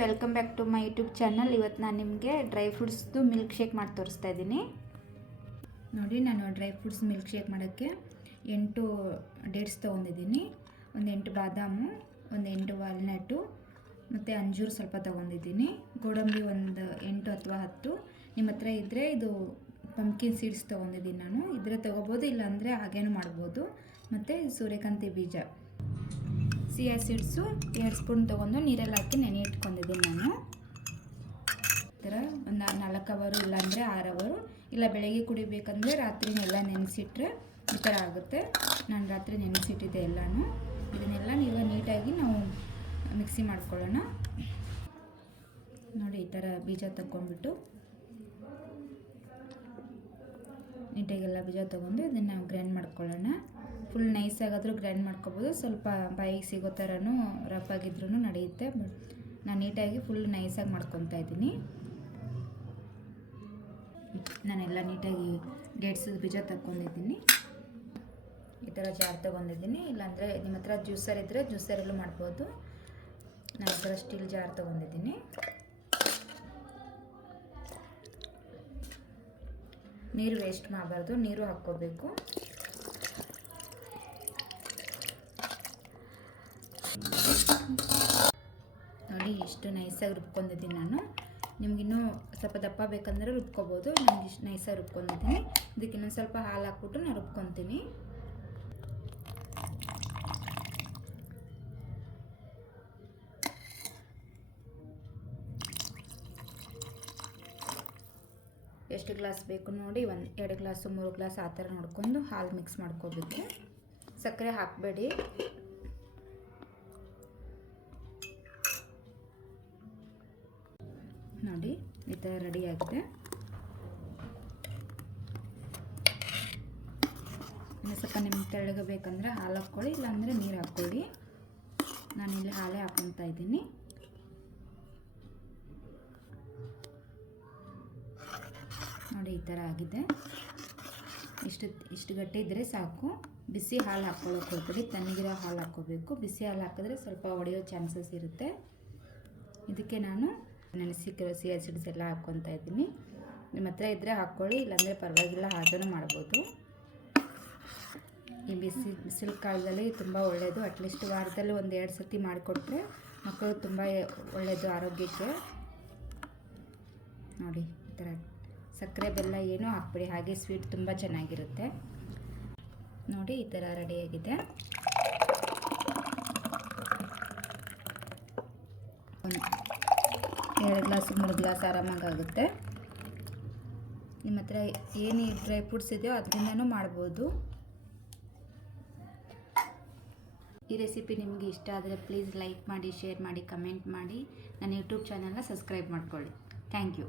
Welcome back to my YouTube channel. ಇವತ್ತು ನಾನು ನಿಮಗೆ ಡ್ರೈ ಫ್ರೂಟ್ಸ್ದು ಮಿಲ್ಕ್ ಶೇಕ್ ಮಾಡಿ ತೋರಿಸ್ತಾ ಇದ್ದೀನಿ. ನೋಡಿ, ನಾನು ಡ್ರೈ ಫ್ರೂಟ್ಸ್ ಮಿಲ್ಕ್ ಶೇಕ್ ಮಾಡೋಕ್ಕೆ 8 ಡೇಟ್ಸ್ ತೊಗೊಂಡಿದ್ದೀನಿ. ಒಂದು 8 ಬಾದಾಮು, ಒಂದು 8 ವಾಲ್ನಟ್ಟು ಮತ್ತು ಅಂಜೂರು ಸ್ವಲ್ಪ ತೊಗೊಂಡಿದ್ದೀನಿ. ಗೋಡಂಬಿ ಒಂದು 8 ಅಥವಾ 10. ನಿಮ್ಮ ಹತ್ರ ಇದ್ದರೆ ಇದು ಪಂಪ್ಕಿನ್ ಸೀಡ್ಸ್ ತೊಗೊಂಡಿದ್ದೀನಿ. ನಾನು ಇದ್ರೆ ತೊಗೋಬೋದು, ಇಲ್ಲಾಂದರೆ ಹಾಗೇನೂ ಮಾಡ್ಬೋದು. ಮತ್ತು ಸೂರ್ಯಕಾಂತಿ ಬೀಜ, ಸಿಯಾ ಸೀಡ್ಸು 2 ಸ್ಪೂನ್ ತೊಗೊಂಡು ನೀರಲ್ಲಿ ಹಾಕಿ ನೆನೆ ಇಟ್ಕೊಂಡಿದ್ದೀನಿ. ನಾನು ಈ ಥರ ಒಂದು 4 ಅವರು ಇಲ್ಲಾಂದರೆ 6 ಅವರು, ಇಲ್ಲ ಬೆಳಗ್ಗೆ ಕುಡಿಬೇಕಂದ್ರೆ ರಾತ್ರಿನೆಲ್ಲ ನೆನೆಸಿಟ್ರೆ ಈ ಥರ ಆಗುತ್ತೆ. ನಾನು ರಾತ್ರಿ ನೆನೆಸಿಟ್ಟಿದ್ದೆ ಎಲ್ಲನೂ. ಇದನ್ನೆಲ್ಲ ಇವಾಗ ನೀಟಾಗಿ ನಾವು ಮಿಕ್ಸಿ ಮಾಡ್ಕೊಳ್ಳೋಣ. ನೋಡಿ, ಈ ಥರ ಬೀಜ ತಗೊಂಡ್ಬಿಟ್ಟು ನೀಟಾಗೆಲ್ಲ ಬೀಜ ತೊಗೊಂಡು ಇದನ್ನು ಗ್ರೈಂಡ್ ಮಾಡ್ಕೊಳ್ಳೋಣ. ಫುಲ್ ನೈಸಾಗಾದರೂ ಗ್ರೈಂಡ್ ಮಾಡ್ಕೊಬೋದು, ಸ್ವಲ್ಪ ಬಾಯಿಗೆ ಸಿಗೋ ಥರನೂ ರಫ್ ಆಗಿದ್ರೂ ನಡೆಯುತ್ತೆ. ನಾನು ನೀಟಾಗಿ ಫುಲ್ ನೈಸಾಗಿ ಮಾಡ್ಕೊತಾ ಇದ್ದೀನಿ. ನಾನೆಲ್ಲ ನೀಟಾಗಿ ಡೇಟ್ಸದ ಬೀಜ ತಗೊಂಡಿದ್ದೀನಿ. ಈ ಥರ ಜಾರ್ ತೊಗೊಂಡಿದ್ದೀನಿ, ಇಲ್ಲಾಂದರೆ ನಿಮ್ಮ ಹತ್ರ ಜ್ಯೂಸರ್ ಇದ್ದರೆ ಜ್ಯೂಸರಲ್ಲೂ ಮಾಡ್ಬೋದು. ನಾನು ಈ ಥರ ಸ್ಟೀಲ್ ಜಾರ್ ತೊಗೊಂಡಿದ್ದೀನಿ. ನೀರು ವೇಸ್ಟ್ ಮಾಡಬಾರ್ದು, ನೀರು ಹಾಕ್ಕೋಬೇಕು. ನೋಡಿ, ಎಷ್ಟು ನೈಸಾಗಿ ರುಬ್ಕೊಂಡಿದ್ದೀನಿ ನಾನು. ನಿಮಗಿನ್ನೂ ಸ್ವಲ್ಪ ದಪ್ಪ ಬೇಕಂದರೆ ರುಬ್ಕೋಬೋದು. ನನಗೆ ಇಷ್ಟು ನೈಸಾಗಿ ರುಬ್ಕೊಂಡಿದ್ದೀನಿ. ಇದಕ್ಕೆ ಇನ್ನೊಂದು ಸ್ವಲ್ಪ ಹಾಲು ಹಾಕ್ಬಿಟ್ಟು ನಾನು ರುಬ್ಕೊತೀನಿ. ಎಷ್ಟು ಗ್ಲಾಸ್ ಬೇಕು ನೋಡಿ, 2 ಗ್ಲಾಸು 3 ಗ್ಲಾಸ್ ಆ ಥರ ನೋಡ್ಕೊಂಡು ಹಾಲು ಮಿಕ್ಸ್ ಮಾಡ್ಕೋಬೇಕು. ಸಕ್ಕರೆ ಹಾಕಬೇಡಿ. ನೋಡಿ, ಈ ಥರ ರೆಡಿಯಾಗಿದೆ. ಇನ್ನು ಸ್ವಲ್ಪ ನಿಮ್ಗೆ ತೆಳ್ಳಗೆ ಬೇಕಂದರೆ ಹಾಲು ಹಾಕ್ಕೊಳ್ಳಿ, ಇಲ್ಲಾಂದರೆ ನೀರು ಹಾಕ್ಕೊಳ್ಳಿ. ನಾನಿಲ್ಲಿ ಹಾಲೇ ಹಾಕ್ಕೊತಾ ಇದ್ದೀನಿ. ನೋಡಿ, ಈ ಥರ ಆಗಿದೆ. ಇಷ್ಟು ಗಟ್ಟಿ ಇದ್ದರೆ ಸಾಕು. ಬಿಸಿ ಹಾಲು ಹಾಕ್ಕೊಳ್ಳೋಕೆ ಹೋಗ್ಬೇಡಿ, ತಣ್ಣಗಿರೋ ಹಾಲು ಹಾಕ್ಕೋಬೇಕು. ಬಿಸಿ ಹಾಲು ಹಾಕಿದ್ರೆ ಸ್ವಲ್ಪ ಒಡೆಯೋ ಚಾನ್ಸಸ್ ಇರುತ್ತೆ. ಇದಕ್ಕೆ ನಾನು ನೆನೆಸಿರೋ ಸಿಯಾ ಸೀಡ್ಸ್ ಎಲ್ಲ ಹಾಕ್ಕೊತಾ ಇದ್ದೀನಿ. ನಿಮ್ಮ ಹತ್ರ ಇದ್ದರೆ ಹಾಕ್ಕೊಳ್ಳಿ, ಇಲ್ಲಾಂದರೆ ಪರವಾಗಿಲ್ಲ, ಹಾಗೇನೂ ಮಾಡ್ಬೋದು. ಈ ಬಿಸಿಲು ಕಾಲದಲ್ಲಿ ತುಂಬ ಒಳ್ಳೆಯದು. ಅಟ್ಲೀಸ್ಟ್ ವಾರದಲ್ಲಿ 1-2 ಸತಿ ಮಾಡಿಕೊಟ್ರೆ ಮಕ್ಕಳು ತುಂಬ ಒಳ್ಳೆಯದು ಆರೋಗ್ಯಕ್ಕೆ. ನೋಡಿ, ಈ ಥರ ಸಕ್ಕರೆ ಬೆಲ್ಲ ಏನೂ ಹಾಕ್ಬೇಡಿ, ಹಾಗೆ ಸ್ವೀಟ್ ತುಂಬ ಚೆನ್ನಾಗಿರುತ್ತೆ. ನೋಡಿ, ಈ ಥರ ರೆಡಿಯಾಗಿದೆ. 2 ಗ್ಲಾಸು 3 ಗ್ಲಾಸ್ ಆರಾಮಾಗುತ್ತೆ. ನಿಮ್ಮ ಹತ್ರ ಏನು ಡ್ರೈ ಫ್ರೂಟ್ಸ್ ಇದೆಯೋ ಅದರಿಂದನೂ ಮಾಡ್ಬೋದು. ಈ ರೆಸಿಪಿ ನಿಮಗೆ ಇಷ್ಟ ಆದರೆ ಪ್ಲೀಸ್ ಲೈಕ್ ಮಾಡಿ, ಶೇರ್ ಮಾಡಿ, ಕಮೆಂಟ್ ಮಾಡಿ. ನನ್ನ ಯೂಟ್ಯೂಬ್ ಚಾನಲ್ನ ಸಬ್ಸ್ಕ್ರೈಬ್ ಮಾಡ್ಕೊಳ್ಳಿ. Thank you.